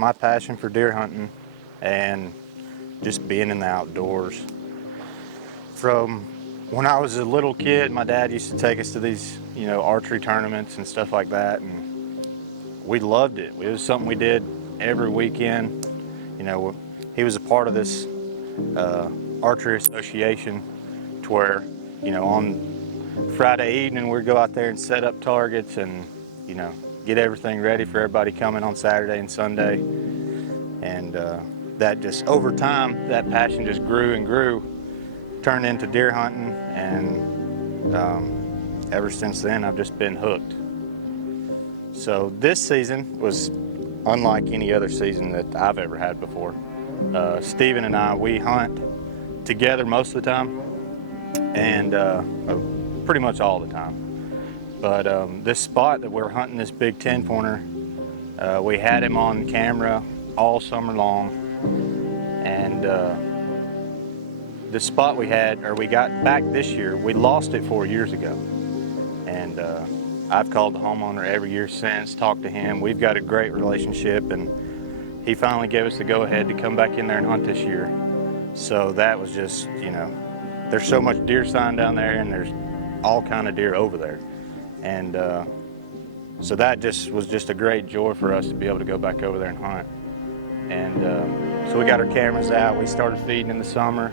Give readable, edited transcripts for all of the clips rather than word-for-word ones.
my passion for deer hunting and just being in the outdoors. From when I was a little kid, my dad used to take us to these, archery tournaments and stuff like that, and we loved it. It was something we did every weekend. He was a part of this archery association to where, on Friday evening we'd go out there and set up targets and, get everything ready for everybody coming on Saturday and Sunday. And that just, over time, that passion just grew and grew, turned into deer hunting, and ever since then I've just been hooked. So this season was unlike any other season that I've ever had before. Steven and I, we hunt together most of the time, and pretty much all the time. But this spot that we're hunting, this big 10-pointer, we had him on camera all summer long, and the spot we got back this year, we lost it 4 years ago. And I've called the homeowner every year since, talked to him. We've got a great relationship, and he finally gave us the go-ahead to come back in there and hunt this year. So that was just, there's so much deer sign down there, and there's all kind of deer over there. And so that was just a great joy for us to be able to go back over there and hunt. And so we got our cameras out, we started feeding in the summer,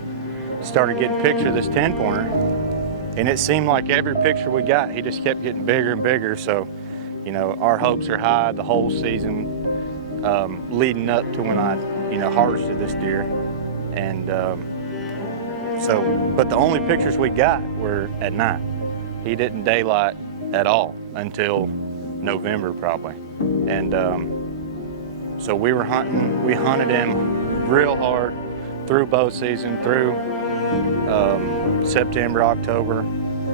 started getting pictures of this 10-pointer, and it seemed like every picture we got, he just kept getting bigger and bigger. So, our hopes are high the whole season leading up to when I, harvested this deer. And but the only pictures we got were at night. He didn't daylight at all until November probably. And so we hunted him real hard through bow season, through September, October,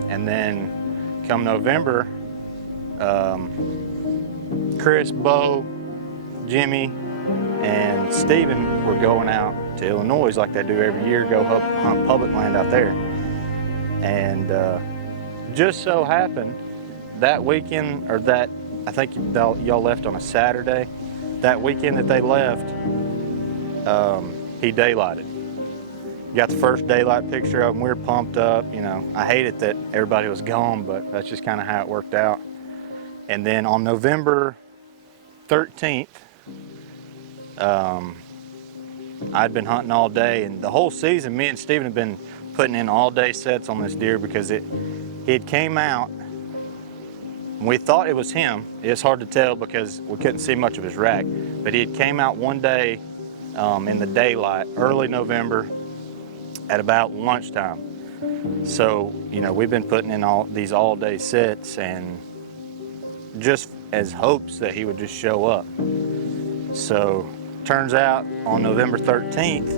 and then come November, Chris, Bo, Jimmy, and Steven were going out to Illinois like they do every year, go hunt public land out there. And just so happened that weekend, I think y'all left on a Saturday, that weekend that they left, he daylighted. Got the first daylight picture of him. We were pumped up. I hated that everybody was gone, but that's just kind of how it worked out. And then on November 13th, I'd been hunting all day, and the whole season, me and Steven have been putting in all-day sets on this deer because it came out. We thought it was him. It's hard to tell because we couldn't see much of his rack, but he came out one day in the daylight, early November, at about lunchtime. So, we've been putting in all these all-day sets and just as hopes that he would just show up. So, turns out on November 13th,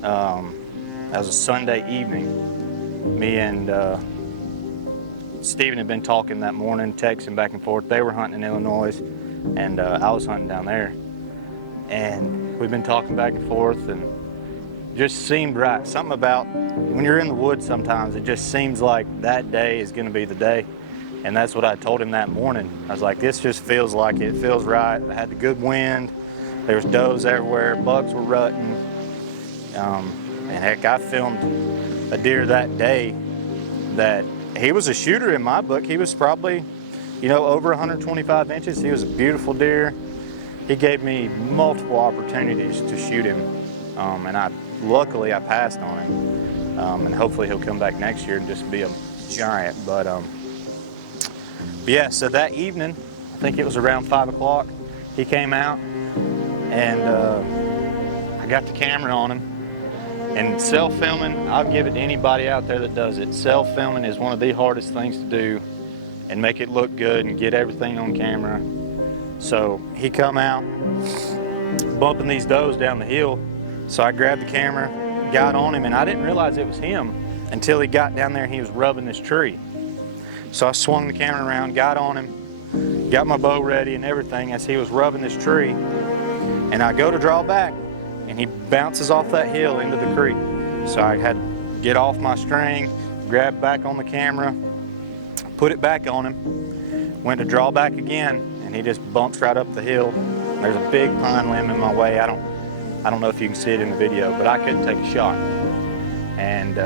that was a Sunday evening, me and Steven had been talking that morning, texting back and forth. They were hunting in Illinois, and I was hunting down there. And we've been talking back and forth, and just seemed right. Something about when you're in the woods sometimes, it just seems like that day is going to be the day. And that's what I told him that morning. I was like, this just feels like it feels right. I had the good wind. There was does everywhere. Bucks were rutting. And heck, I filmed a deer that day that he was a shooter in my book. He was probably, over 125 inches. He was a beautiful deer. He gave me multiple opportunities to shoot him. And luckily I passed on him. And hopefully he'll come back next year and just be a giant. But yeah, so that evening, I think it was around 5 o'clock, he came out, and I got the camera on him. And self-filming, I'll give it to anybody out there that does it. Self-filming is one of the hardest things to do and make it look good and get everything on camera. So he come out, bumping these does down the hill. So I grabbed the camera, got on him, and I didn't realize it was him until he got down there and he was rubbing this tree. So I swung the camera around, got on him, got my bow ready and everything as he was rubbing this tree. And I go to draw back, and he bounces off that hill into the creek. So I had to get off my string, grab back on the camera, put it back on him, went to draw back again, and he just bumps right up the hill. And There's a big pine limb in my way. I don't know if you can see it in the video, but I couldn't take a shot. And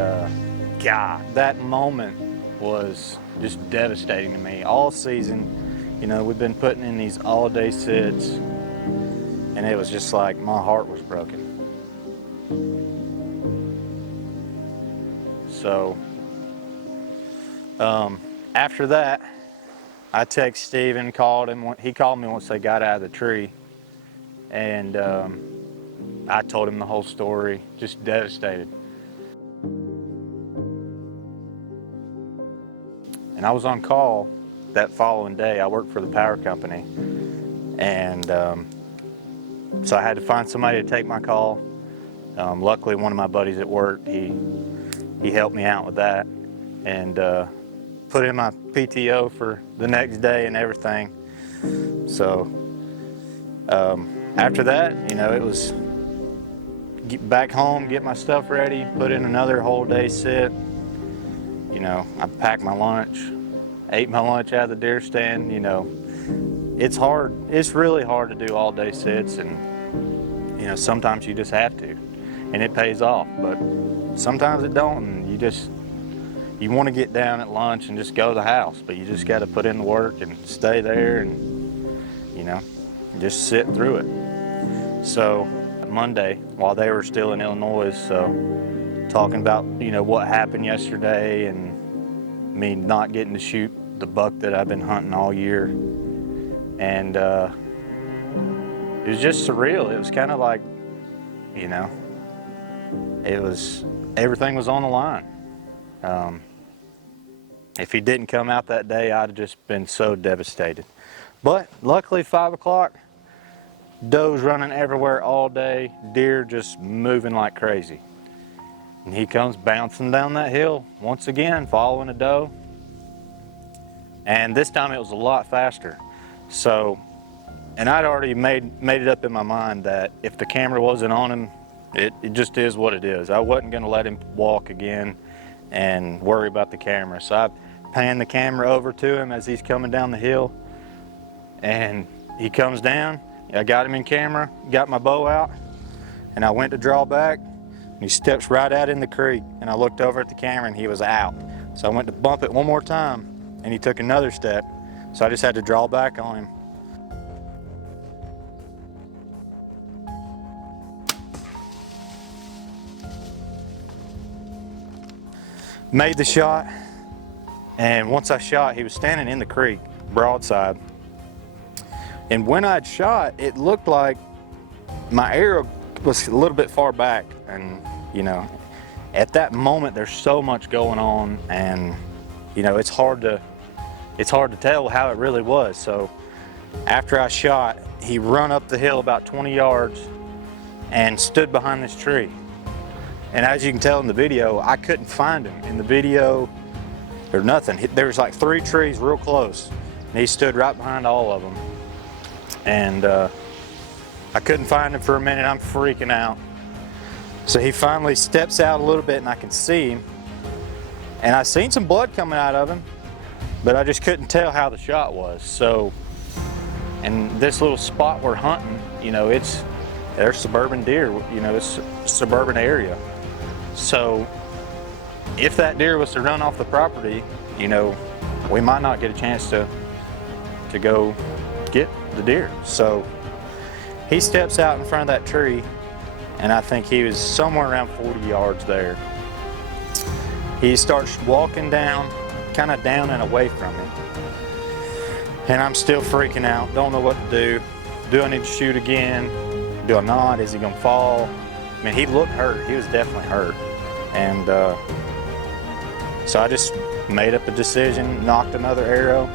God, that moment was just devastating to me. All season, you know, we've been putting in these all-day sits, and it was just like my heart was broken. So after that, I texted Steven, called him. He called me once they got out of the tree, and I told him the whole story, just devastated. And I was on call that following day. I worked for the power company, and so I had to find somebody to take my call. Luckily, one of my buddies at work, he helped me out with that, and put in my PTO for the next day and everything. So after that, you know, it was get back home, get my stuff ready, put in another whole day sit. You know, I packed my lunch, ate my lunch out of the deer stand. You know, it's hard. It's really hard to do all day sits, and you know, sometimes you just have to, and it pays off. But sometimes it don't, and you want to get down at lunch and just go to the house, but you just got to put in the work and stay there, and you know, just sit through it. So Monday, while they were still in Illinois, so talking about, you know, what happened yesterday and me not getting to shoot the buck that I've been hunting all year. And it was just surreal. It was kind of like, you know, everything was on the line. If he didn't come out that day, I'd have just been so devastated. But luckily, 5 o'clock, does running everywhere all day, deer just moving like crazy. And he comes bouncing down that hill once again, following a doe. And this time it was a lot faster. So, and I'd already made it up in my mind that if the camera wasn't on him, it just is what it is. I wasn't gonna let him walk again and worry about the camera. So I panned the camera over to him as he's coming down the hill, and he comes down. I got him in camera, got my bow out, and I went to draw back. And he steps right out in the creek, and I looked over at the camera and he was out. So I went to bump it one more time, and he took another step. So I just had to draw back on him. Made the shot, and once I shot, he was standing in the creek, broadside. And when I'd shot, it looked like my arrow was a little bit far back, and you know, at that moment there's so much going on, and you know, it's hard to tell how it really was. So after I shot, he run up the hill about 20 yards and stood behind this tree. And as you can tell in the video, I couldn't find him in the video or nothing. There was like 3 trees real close, and he stood right behind all of them. And I couldn't find him for a minute. I'm freaking out. So he finally steps out a little bit, and I can see him. And I seen some blood coming out of him, but I just couldn't tell how the shot was. So, and this little spot we're hunting, you know, there's suburban deer, you know, it's a suburban area. So if that deer was to run off the property, you know, we might not get a chance to go get the deer. So he steps out in front of that tree, and I think he was somewhere around 40 yards there. He starts walking down, kind of down and away from him. And I'm still freaking out, don't know what to do. Do I need to shoot again? Do I not? Is he gonna fall? I mean, he looked hurt. He was definitely hurt. And so I just made up a decision, knocked another arrow.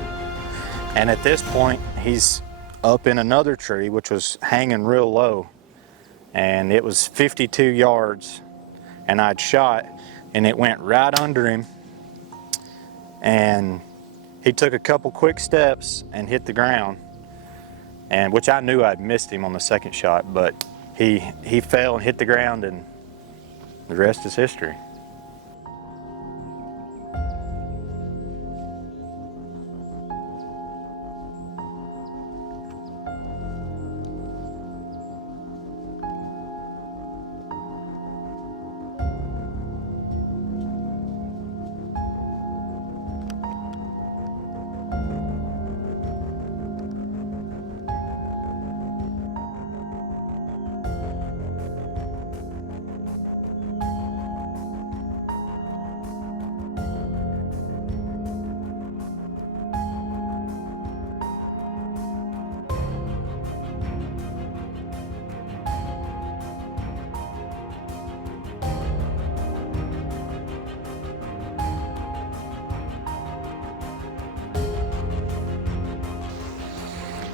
And at this point, he's up in another tree, which was hanging real low. And it was 52 yards, and I'd shot, and it went right under him. And he took a couple quick steps and hit the ground, and which I knew I'd missed him on the second shot, but he fell and hit the ground, and the rest is history.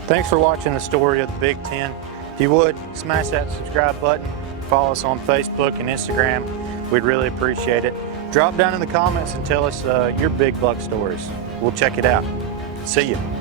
Thanks for watching the story of the Big Ten. If you would, smash that subscribe button. Follow us on Facebook and Instagram. We'd really appreciate it. Drop down in the comments and tell us your big buck stories. We'll check it out. See you.